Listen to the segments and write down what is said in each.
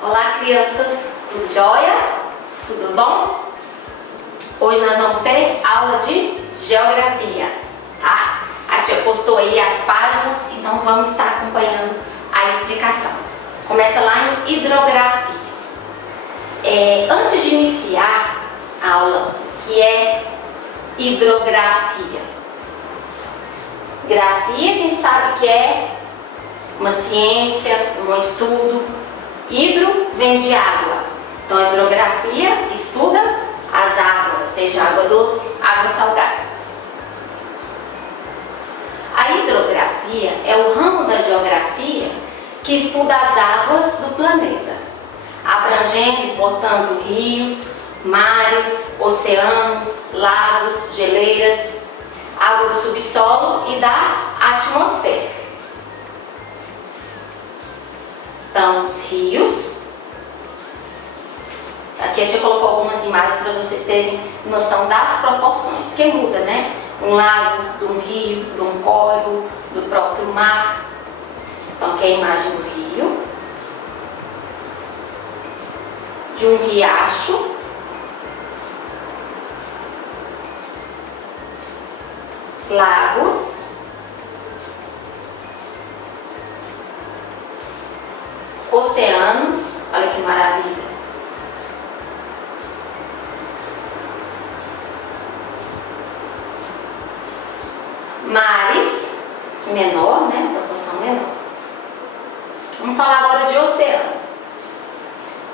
Olá, crianças, tudo jóia? Tudo bom? Hoje nós vamos ter aula de geografia, tá? A tia postou aí as páginas, então vamos estar acompanhando a explicação. Começa lá em hidrografia. Antes de iniciar a aula, que é hidrografia. Grafia a gente sabe que é uma ciência, um estudo. Hidro vem de água. Então a hidrografia estuda as águas, seja água doce, água salgada. A hidrografia é o ramo da geografia que estuda as águas do planeta, abrangendo, portanto, rios, mares, oceanos, lagos, geleiras, água do subsolo e da atmosfera. Então, os rios. Aqui a gente colocou algumas imagens para vocês terem noção das proporções, que muda, né? Um lago, de um rio, de um córrego, do próprio mar. Então, aqui é a imagem do rio, de um riacho, lagos, oceanos, olha que maravilha. Mares, menor, né? Proporção menor. Vamos falar agora de oceano.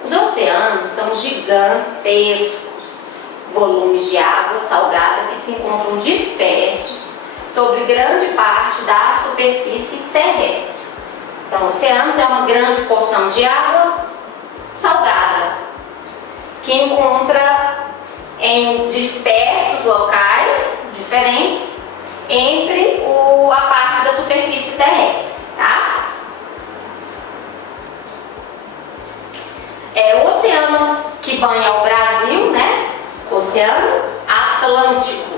Os oceanos são gigantescos volumes de água salgada que se encontram dispersos sobre grande parte da superfície terrestre. Então, oceanos é uma grande porção de água salgada que encontra em dispersos locais diferentes entre a parte da superfície terrestre, tá? É o oceano que banha o Brasil, né? Oceano Atlântico.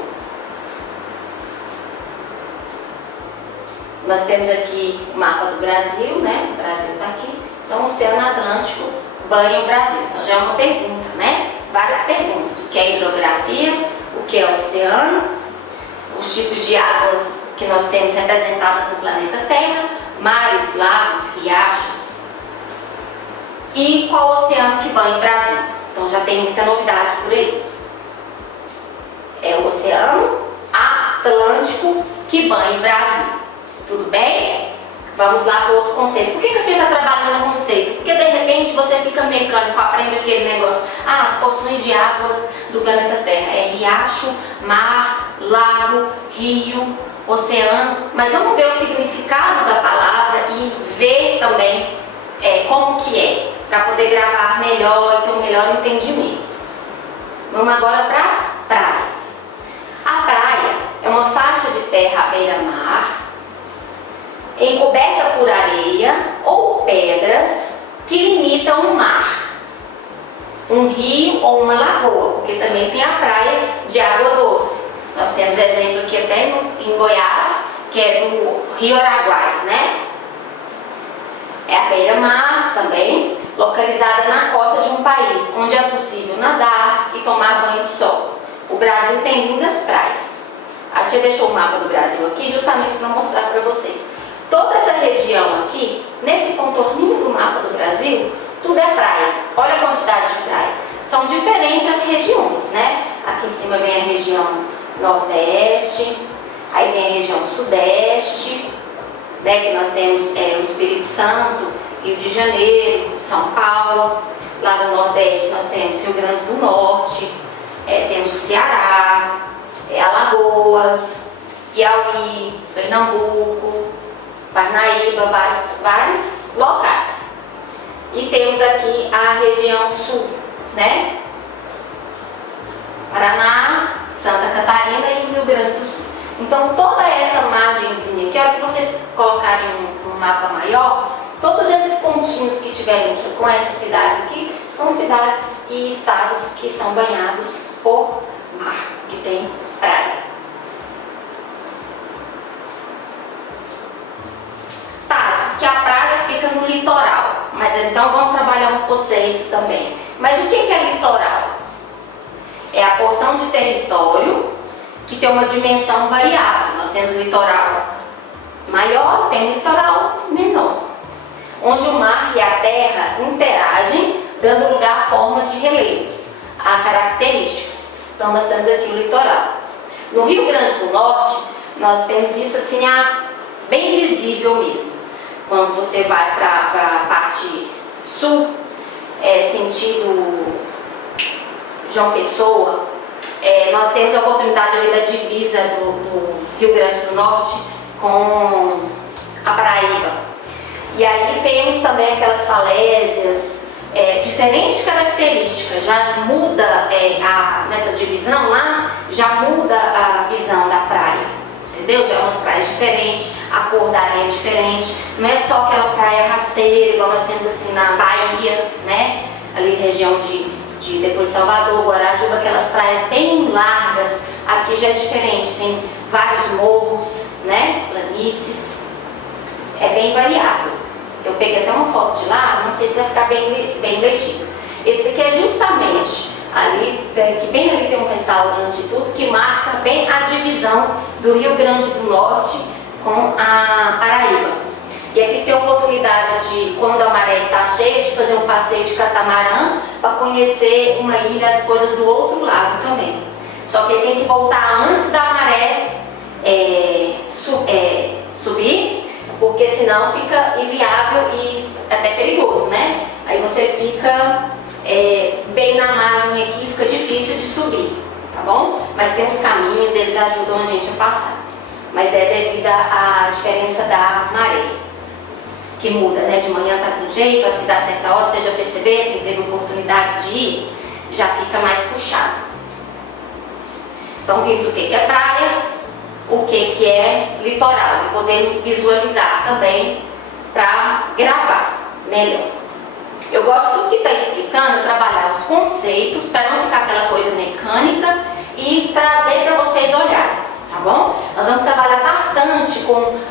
Nós temos aqui o mapa do Brasil, né? O Brasil está aqui. Então, o Oceano Atlântico banha o Brasil. Então, já é uma pergunta, né? Várias perguntas. O que é hidrografia? O que é oceano? Os tipos de águas que nós temos representadas no planeta Terra, mares, lagos, riachos. E qual oceano que banha o Brasil? Então, já tem muita novidade por aí. É o Oceano Atlântico que banha o Brasil. Tudo bem? Vamos lá para o outro conceito. Por que a gente está trabalhando no conceito? Porque de repente você fica mecânico, aprende aquele negócio. As porções de águas do planeta Terra. É riacho, mar, lago, rio, oceano. Mas vamos ver o significado da palavra e ver também como que é, para poder gravar melhor e ter um melhor entendimento. Vamos agora para as praias. A praia é uma faixa de terra à beira-mar, encoberta por areia ou pedras que limitam o mar, um rio ou uma lagoa, porque também tem a praia de água doce. Nós temos exemplo aqui até em Goiás, que é do Rio Araguaia, né? É a beira-mar também, localizada na costa de um país, onde é possível nadar e tomar banho de sol. O Brasil tem lindas praias. A tia deixou o mapa do Brasil aqui justamente para mostrar para vocês. Toda essa região aqui, nesse contorninho do mapa do Brasil, tudo é praia. Olha a quantidade de praia. São diferentes as regiões, né? Aqui em cima vem a região Nordeste, aí vem a região Sudeste, né? Que nós temos o Espírito Santo, Rio de Janeiro, São Paulo. Lá no Nordeste nós temos Rio Grande do Norte, temos o Ceará, Alagoas, Piauí, Pernambuco, Parnaíba, vários locais. E temos aqui a região sul, né? Paraná, Santa Catarina e Rio Grande do Sul. Então, toda essa margenzinha, quero que vocês colocarem um mapa maior, todos esses pontinhos que tiverem aqui, com essas cidades aqui, são cidades e estados que são banhados por mar, que tem praia. Tá, diz que a praia fica no litoral, Mas então vamos trabalhar um conceito também. Mas o que é litoral? É a porção de território que tem uma dimensão variável. Nós temos o litoral maior, tem o litoral menor, onde o mar e a terra interagem, dando lugar à forma de relevos, a características. Então nós temos aqui o litoral. No Rio Grande do Norte, nós temos isso assim, bem visível mesmo. Quando você vai para a parte sul, sentido João Pessoa, nós temos a oportunidade ali da divisa do Rio Grande do Norte com a Paraíba. E aí temos também aquelas falésias, diferentes características, já muda nessa divisão lá, já muda a visão da praia, entendeu? Já umas praias diferentes, a cor da areia é diferente, não é só aquela praia rasteira, igual nós temos assim na Bahia, né? Ali região de depois Salvador, Guarajuba, aquelas praias bem largas, aqui já é diferente, tem vários morros, né? Planícies, é bem variável. Eu peguei até uma foto de lá, não sei se vai ficar bem legível. Esse daqui é justamente ali, que bem ali tem um restaurante e tudo, que marca bem a divisão do Rio Grande do Norte com a Paraíba. E aqui você tem a oportunidade de, quando a maré está cheia, de fazer um passeio de catamarã para conhecer uma ilha, as coisas do outro lado também. Só que tem que voltar antes da maré subir, porque senão fica inviável e até perigoso, né? Aí você fica bem na margem aqui, fica difícil de subir, tá bom? Mas tem uns caminhos, eles ajudam a gente a passar. Mas é devido à diferença da maré, que muda, né? De manhã tá de um jeito, aqui dá certa hora, você já percebeu, quem teve oportunidade de ir, já fica mais puxado. Então vimos o que é praia, o que é litoral, e podemos visualizar também para gravar melhor. Eu gosto de tudo que está explicando, trabalhar os conceitos para não ficar aquela coisa mecânica e trazer para vocês olharem, tá bom? Nós vamos trabalhar bastante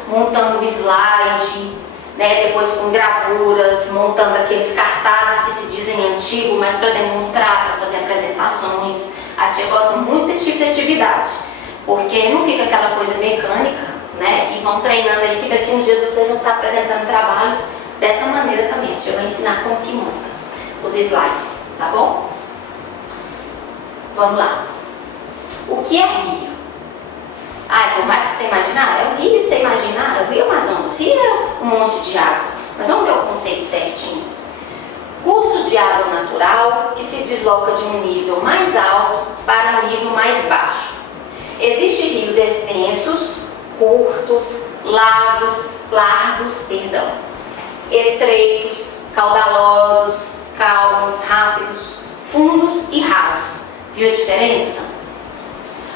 montando o slide, né? Depois com gravuras, montando aqueles cartazes que se dizem antigos, mas para demonstrar, para fazer apresentações. A tia gosta muito desse tipo de atividade, porque não fica aquela coisa mecânica, né? E vão treinando aí que daqui a uns dias vocês vão estar apresentando trabalhos dessa maneira também. A tia vai ensinar como que monta os slides, tá bom? Vamos lá. O que é rio? Por mais que você imaginar, é o rio, você imaginar, é o Rio Amazonas. Rio é um monte de água, mas vamos ver o conceito certinho. Curso de água natural que se desloca de um nível mais alto para um nível mais baixo. Existem rios extensos, curtos, largos, estreitos, caudalosos, calmos, rápidos, fundos e rasos. Viu a diferença?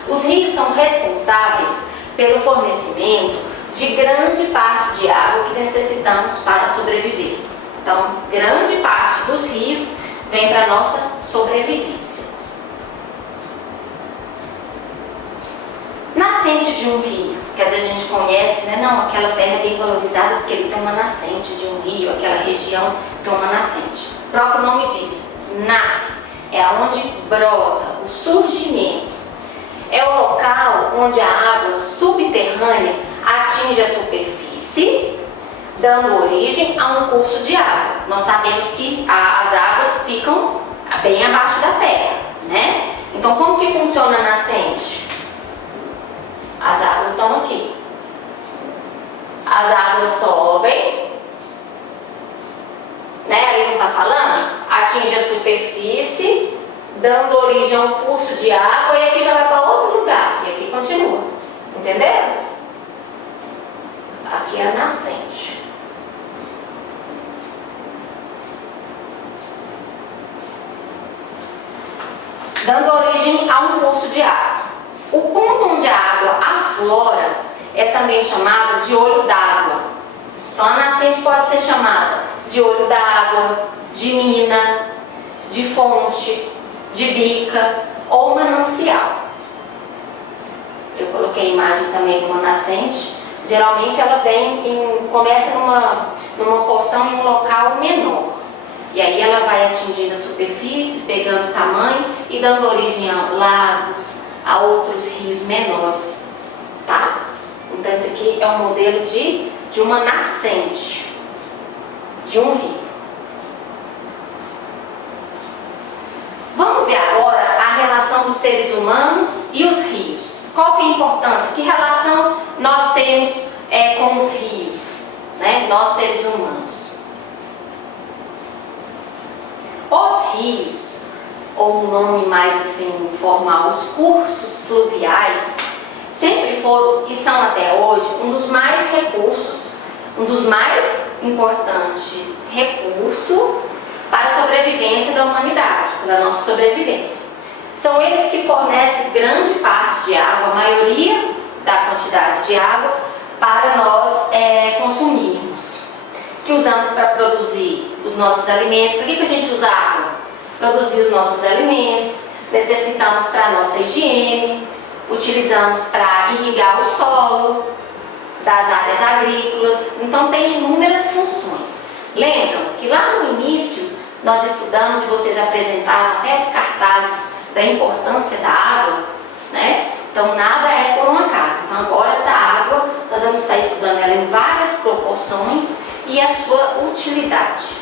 Os rios são responsáveis pelo fornecimento de grande parte de água que necessitamos para sobreviver. Então, grande parte dos rios vem para a nossa sobrevivência. Nascente de um rio, que às vezes a gente conhece, né? Não, aquela terra é bem valorizada porque ele tem uma nascente de um rio, aquela região tem uma nascente. O próprio nome diz, nasce, é onde brota, o surgimento. É o local onde a água subterrânea atinge a superfície, dando origem a um curso de água. Nós sabemos que as águas ficam bem abaixo da terra, né? Então, como que funciona a nascente? As águas estão aqui. As águas sobem, né? Ali não está falando? Atinge a superfície, dando origem a um curso de água, e aqui já vai para outro lugar. E aqui continua. Entenderam? Aqui é a nascente. Dando origem a um curso de água. O ponto onde a água aflora é também chamado de olho d'água. Então a nascente pode ser chamada de olho d'água, de mina, de fonte, de bica ou manancial. Eu coloquei a imagem também de uma nascente Geralmente ela começa numa porção em um local menor. E aí ela vai atingindo a superfície, pegando tamanho e dando origem a lagos, a outros rios menores, tá? Então esse aqui é um modelo de uma nascente, de um rio. Vamos ver agora a relação dos seres humanos e os rios. Qual que é a importância? Que relação nós temos com os rios, né? Nós seres humanos. Os rios, ou um nome mais assim formal, os cursos fluviais, sempre foram e são até hoje um dos mais importantes recursos para a sobrevivência da humanidade, para a nossa sobrevivência. São eles que fornecem grande parte de água, a maioria da quantidade de água, para nós consumirmos, que usamos para produzir os nossos alimentos. Por que a gente usa água? Produzir os nossos alimentos, necessitamos para a nossa higiene, utilizamos para irrigar o solo das áreas agrícolas, então tem inúmeras funções. Lembram que lá no início nós estudamos e vocês apresentaram até os cartazes da importância da água, né? Então nada é por um acaso. Então agora essa água, nós vamos estar estudando ela em várias proporções e a sua utilidade.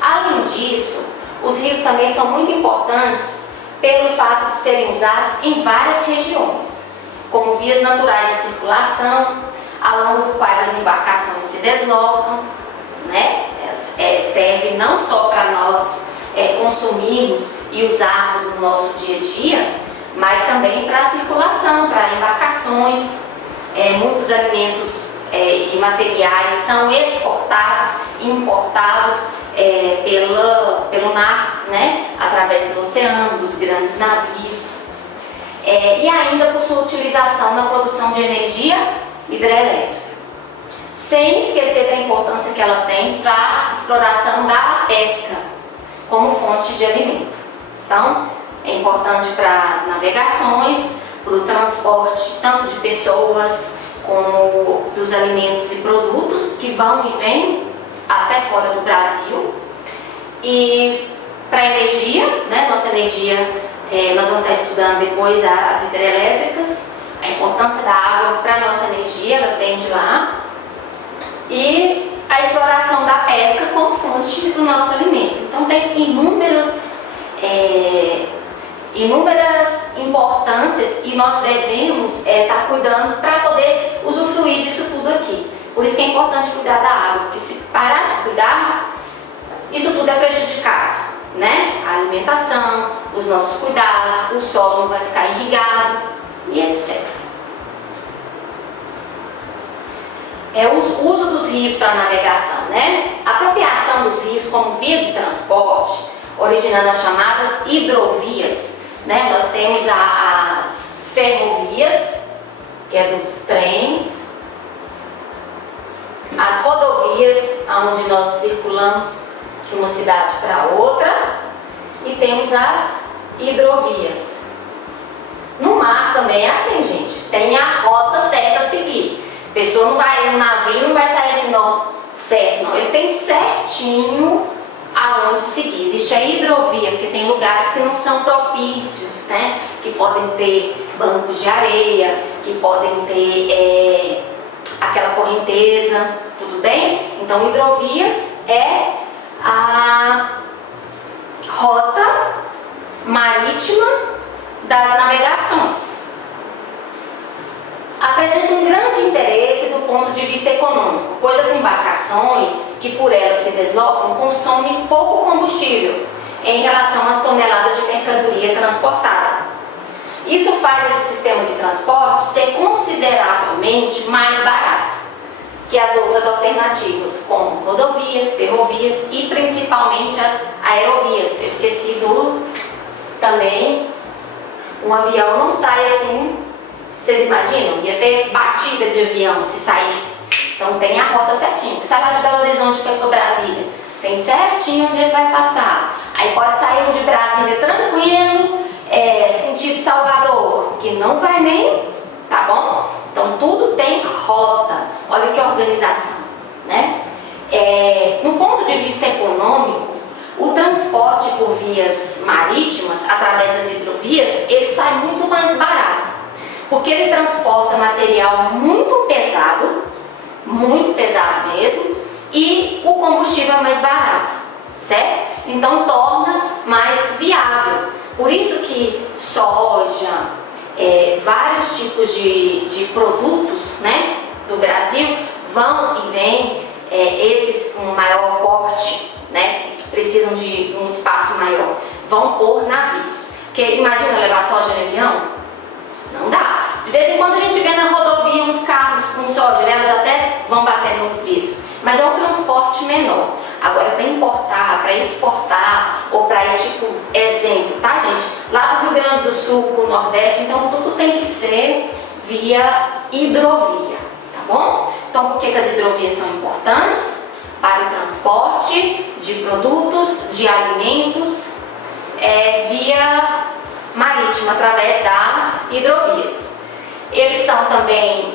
Além disso, os rios também são muito importantes pelo fato de serem usados em várias regiões, como vias naturais de circulação, ao longo do quais as embarcações se deslocam, né? Serve não só para nós consumirmos e usarmos no nosso dia a dia, mas também para a circulação, para embarcações. Muitos alimentos e materiais são exportados e importados pelo mar, né? Através do oceano, dos grandes navios. E ainda por sua utilização na produção de energia hidrelétrica. Sem esquecer da importância que ela tem para a exploração da pesca como fonte de alimento. Então, é importante para as navegações, para o transporte tanto de pessoas como dos alimentos e produtos que vão e vêm até fora do Brasil. E para a energia, né? Nossa energia, nós vamos estar estudando depois as hidrelétricas, a importância da água para a nossa energia, elas vêm de lá. E a exploração da pesca como fonte do nosso alimento. Então tem inúmeras importâncias e nós devemos estar cuidando para poder usufruir disso tudo aqui. Por isso que é importante cuidar da água, porque se parar de cuidar, isso tudo é prejudicado, né? A alimentação, os nossos cuidados, o solo não vai ficar irrigado e etc. O uso dos rios para navegação, né? A apropriação dos rios como via de transporte, originando as chamadas hidrovias, né? Nós temos as ferrovias, que é dos trens, as rodovias, onde nós circulamos de uma cidade para outra, e temos as hidrovias. No mar também é assim, gente, tem a rota certa a seguir. A pessoa não vai, no navio não vai sair esse nó certo, não. Ele tem certinho aonde seguir. Existe a hidrovia, porque tem lugares que não são propícios, né? Que podem ter bancos de areia, que podem ter aquela correnteza, tudo bem? Então, hidrovias é a rota marítima das navegações. Apresenta um grande interesse do ponto de vista econômico, pois as embarcações que por elas se deslocam consomem pouco combustível em relação às toneladas de mercadoria transportada. Isso faz esse sistema de transporte ser consideravelmente mais barato que as outras alternativas, como rodovias, ferrovias e principalmente as aerovias. Eu esqueci também, um avião não sai assim. Vocês imaginam? Ia ter batida de avião se saísse. Então tem a rota certinho. Sai lá de Belo Horizonte para Brasília, tem certinho onde ele vai passar. Aí pode sair de Brasília tranquilo, sentido Salvador, que não vai nem, tá bom? Então tudo tem rota. Olha que organização, né? No ponto de vista econômico, o transporte por vias marítimas, através das hidrovias, ele sai muito mais barato, porque ele transporta material muito pesado mesmo, e o combustível é mais barato, certo? Então torna mais viável. Por isso que soja, vários tipos de produtos, né, do Brasil vão e vêm, esses com maior porte, né, que precisam de um espaço maior, vão por navios. Porque imagina levar soja no avião? Não dá. De vez em quando a gente vê na rodovia uns carros com soja, né? Elas até vão batendo nos vidros, mas é um transporte menor. Agora, para importar, para exportar, ou para ir, tipo, exemplo, tá, gente? Lá do Rio Grande do Sul, pro Nordeste, então tudo tem que ser via hidrovia, tá bom? Então, por que as hidrovias são importantes? Para o transporte de produtos, de alimentos, via marítima, através das hidrovias. Eles são também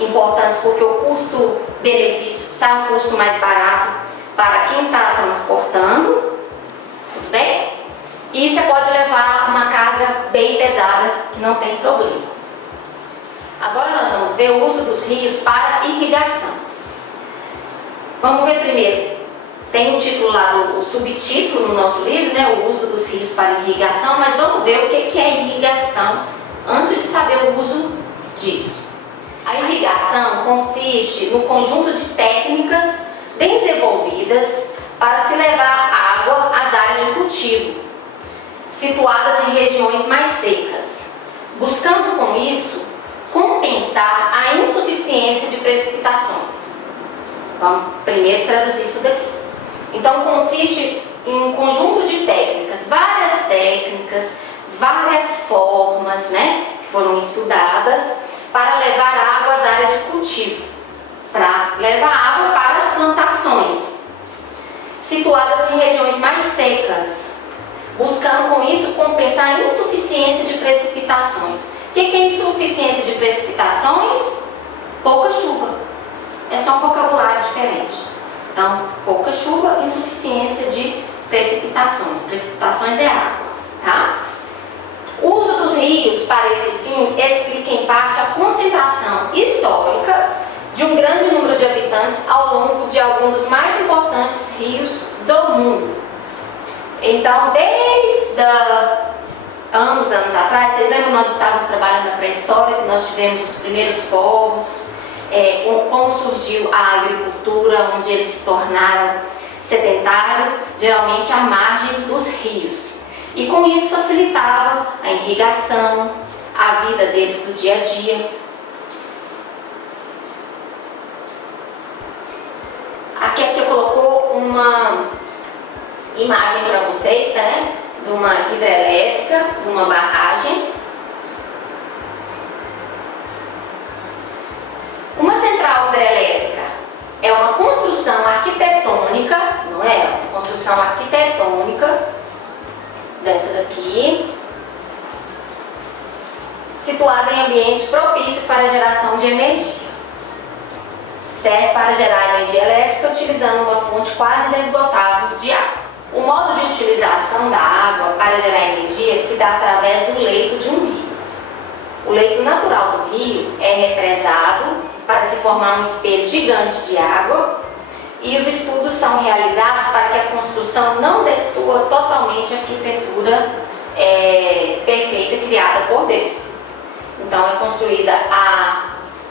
importantes porque o custo-benefício sai um custo mais barato para quem está transportando, tudo bem? E você pode levar uma carga bem pesada, que não tem problema. Agora nós vamos ver o uso dos rios para irrigação. Vamos ver primeiro. Tem um título lá, o subtítulo no nosso livro, né? O uso dos rios para irrigação, mas vamos ver o que é irrigação antes de saber o uso disso. A irrigação consiste no conjunto de técnicas desenvolvidas para se levar água às áreas de cultivo, situadas em regiões mais secas, buscando com isso compensar a insuficiência de precipitações. Vamos primeiro traduzir isso daqui. Então consiste em um conjunto de técnicas, várias formas, né, que foram estudadas para levar água às áreas de cultivo, para levar água para as plantações, situadas em regiões mais secas, buscando com isso compensar a insuficiência de precipitações. O que é insuficiência de precipitações? Pouca chuva. É só um vocabulário diferente. Então, pouca chuva, insuficiência de precipitações. Precipitações é água, tá? O uso dos rios para esse fim explica em parte a concentração histórica de um grande número de habitantes ao longo de alguns dos mais importantes rios do mundo. Então, desde anos atrás, vocês lembram que nós estávamos trabalhando na pré-história, que nós tivemos os primeiros povos, como surgiu a agricultura, onde eles se tornaram sedentários, geralmente à margem dos rios. E com isso facilitava a irrigação, a vida deles do dia a dia. Aqui a tia colocou uma imagem para vocês, né? De uma hidrelétrica, de uma barragem. Uma central hidrelétrica é uma construção arquitetônica, não é? Uma construção arquitetônica dessa daqui, situada em ambiente propício para a geração de energia. Serve para gerar energia elétrica utilizando uma fonte quase inesgotável de água. O modo de utilização da água para gerar energia se dá através do leito de um rio. O leito natural do rio é represado para se formar um espelho gigante de água, e os estudos são realizados para que a construção não destrua totalmente a arquitetura perfeita criada por Deus. Então é construída a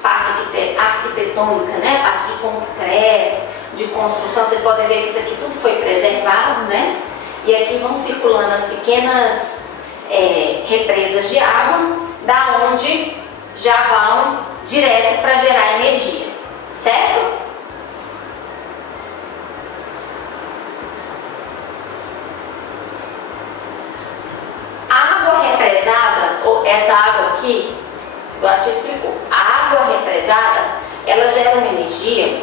parte arquitetônica, né? A parte de concreto, de construção. Vocês podem ver que isso aqui tudo foi preservado, né? E aqui vão circulando as pequenas represas de água, da onde já vão direto para gerar energia, certo? A água represada, ou essa água aqui, igual a tia explicou, a água represada, ela gera uma energia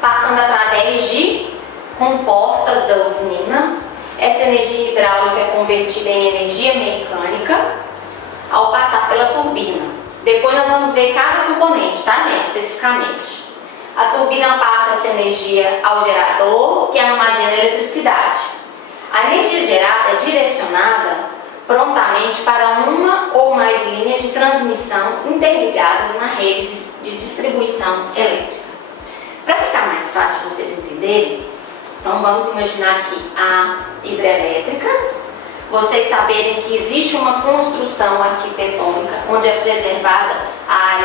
passando através de comportas da usina Essa energia hidráulica é convertida em energia mecânica ao passar pela turbina. Depois nós vamos ver cada componente, tá, gente? Especificamente. A turbina passa essa energia ao gerador, que armazena a eletricidade. A energia gerada é direcionada prontamente para uma ou mais linhas de transmissão interligadas na rede de distribuição elétrica. Para ficar mais fácil de vocês entenderem, então vamos imaginar aqui a hidrelétrica, vocês saberem que existe uma construção arquitetônica onde é preservada a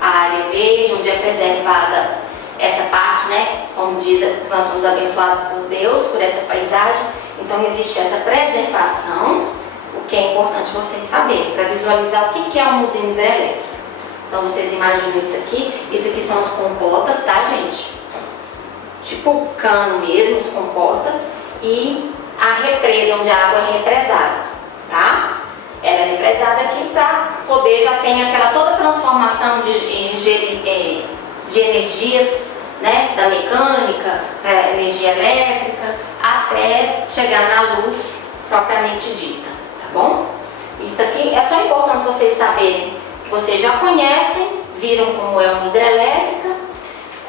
área verde, onde é preservada essa parte, né? Como diz, nós somos abençoados por Deus, por essa paisagem. Então existe essa preservação, o que é importante vocês saberem, para visualizar o que é uma usina hidrelétrica. Então vocês imaginam isso aqui são as comportas, tá, gente? Tipo cano mesmo, as comportas, e a represa, onde a água é represada, tá? Ela é represada aqui para poder, já tem aquela toda transformação de energias, né? Da mecânica para energia elétrica, até chegar na luz propriamente dita, tá bom? Isso aqui é só importante vocês saberem, que vocês já conhecem, viram como é uma hidrelétrica,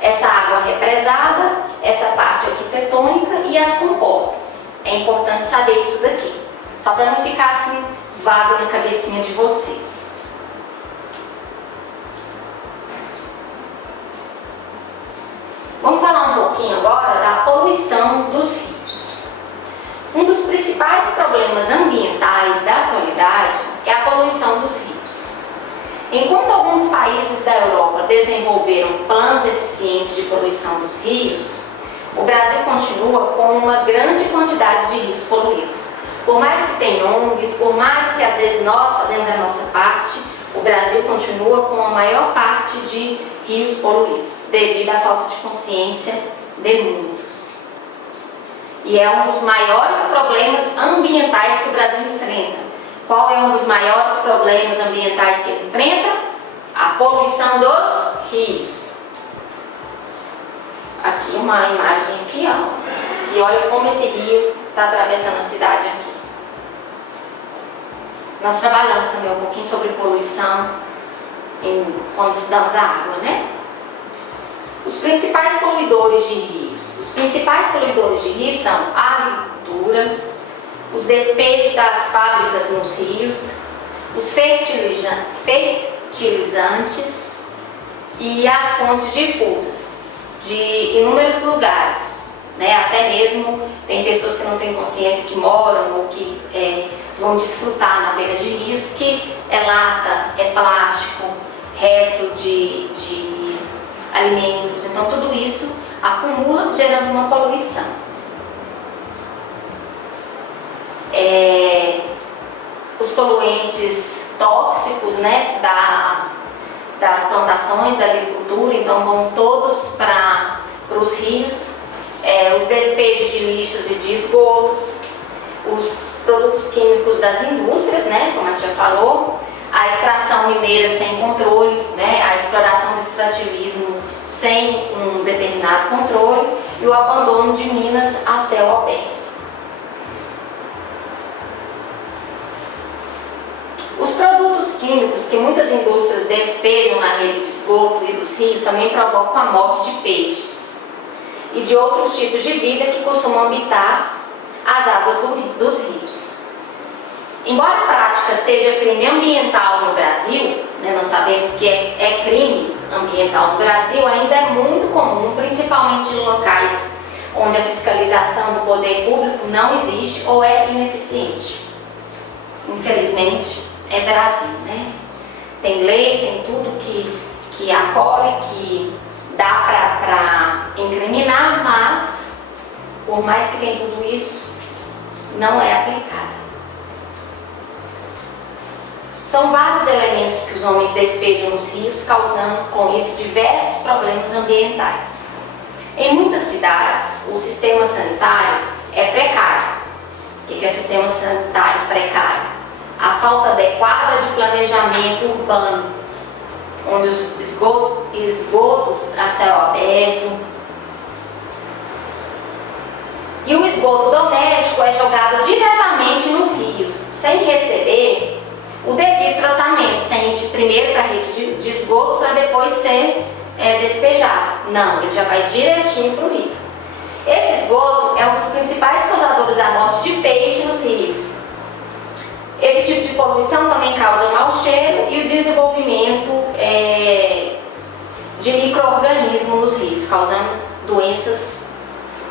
essa água represada, essa parte arquitetônica e as comportas. É importante saber isso daqui, só para não ficar assim vago na cabecinha de vocês. Vamos falar um pouquinho agora da poluição dos rios. Um dos principais problemas ambientais da atualidade é a poluição dos rios. Enquanto alguns países da Europa desenvolveram planos eficientes de poluição dos rios, o Brasil continua com uma grande quantidade de rios poluídos. Por mais que tenha ONGs, por mais que às vezes nós fazemos a nossa parte, o Brasil continua com a maior parte de rios poluídos, devido à falta de consciência de muitos. E é um dos maiores problemas ambientais que o Brasil enfrenta. Qual é um dos maiores problemas ambientais que ele enfrenta? A poluição dos rios. Aqui uma imagem aqui, ó. E olha como esse rio está atravessando a cidade aqui. Nós trabalhamos também um pouquinho sobre poluição quando estudamos a água, né? Os principais poluidores de rios. Os principais poluidores de rios são a agricultura, os despejos das fábricas nos rios, os fertilizantes e as fontes difusas de inúmeros lugares, né? Até mesmo tem pessoas que não têm consciência, que moram ou que vão desfrutar na beira de rios, que é lata, é plástico, resto de alimentos. Então tudo isso acumula, gerando uma poluição. Os poluentes tóxicos, né, das plantações, da agricultura, então vão todos para os rios, os despejos de lixos e de esgotos, os produtos químicos das indústrias, né, como a tia falou, a extração mineira sem controle, né, a exploração do extrativismo sem um determinado controle e o abandono de minas a céu aberto. Os produtos químicos que muitas indústrias despejam na rede de esgoto e dos rios também provocam a morte de peixes e de outros tipos de vida que costumam habitar as águas dos rios. Embora a prática seja crime ambiental no Brasil, né, nós sabemos que é crime ambiental no Brasil, ainda é muito comum, principalmente em locais onde a fiscalização do poder público não existe ou é ineficiente. Infelizmente, é Brasil, né? Tem lei, tem tudo que acolhe, que dá para incriminar, mas por mais que tenha tudo isso, não é aplicado. São vários elementos que os homens despejam nos rios, causando com isso diversos problemas ambientais. Em muitas cidades, o sistema sanitário é precário. O que é sistema sanitário precário? A falta adequada de planejamento urbano, onde os esgotos a céu aberto. E E o esgoto doméstico é jogado diretamente nos rios, sem receber o devido tratamento, sem ir primeiro para a rede de esgoto para depois ser despejado. Não, ele já vai direitinho para o rio. Esse esgoto é um dos principais causadores da morte de peixe nos rios. Esse tipo de poluição também causa mau cheiro e o desenvolvimento de micro-organismos nos rios, causando doenças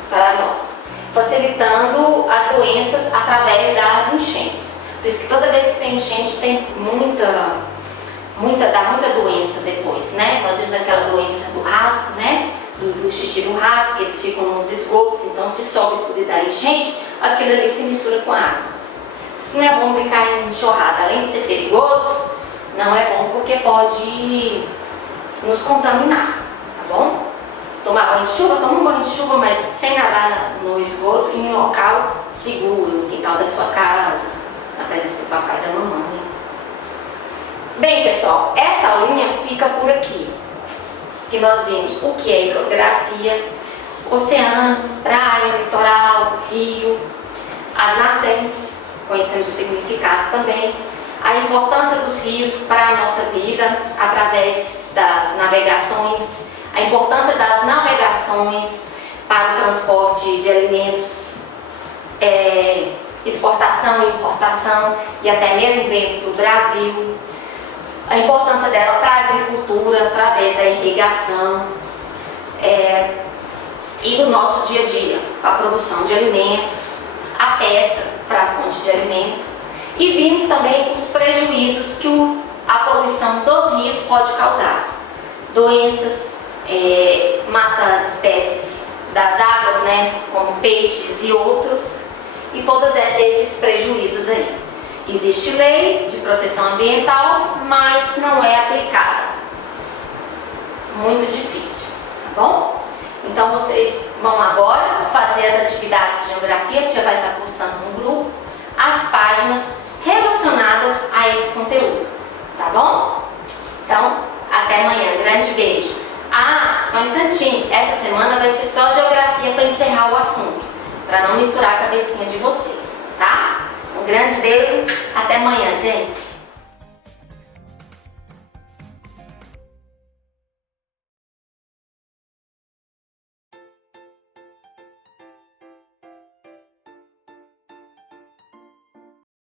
para nós, facilitando as doenças através das enchentes. Por isso que toda vez que tem enchente tem dá muita doença depois, né? Nós vimos aquela doença do rato, né? Do xixi do rato, que eles ficam nos esgotos, então se sobe tudo e dá enchente, aquilo ali se mistura com a água. Isso não é bom brincar em enxurrada, além de ser perigoso, não é bom porque pode nos contaminar, tá bom? Tomar banho de chuva, toma um banho de chuva, mas sem nadar no esgoto e em um local seguro, no quintal da sua casa, na presença do papai e da mamãe. Bem, pessoal, essa aulinha fica por aqui, que nós vimos o que é hidrografia, oceano, praia, litoral, rio, as nascentes, conhecemos o significado também, a importância dos rios para a nossa vida através das navegações, a importância das navegações para o transporte de alimentos, exportação e importação e até mesmo dentro do Brasil, a importância dela para a agricultura através da irrigação e do nosso dia a dia, a produção de alimentos, a pesca para a fonte de alimento, e vimos também os prejuízos que a poluição dos rios pode causar, doenças, mata as espécies das águas, né, como peixes e outros, e todos esses prejuízos aí. Existe lei de proteção ambiental, mas não é aplicada. Muito difícil, tá bom? Então vocês vão agora fazer as atividades de geografia, que já vai estar postando no grupo, as páginas relacionadas a esse conteúdo, tá bom? Então, até amanhã, grande beijo. Ah, só um instantinho, essa semana vai ser só geografia para encerrar o assunto, para não misturar a cabecinha de vocês, tá? Um grande beijo, até amanhã, gente.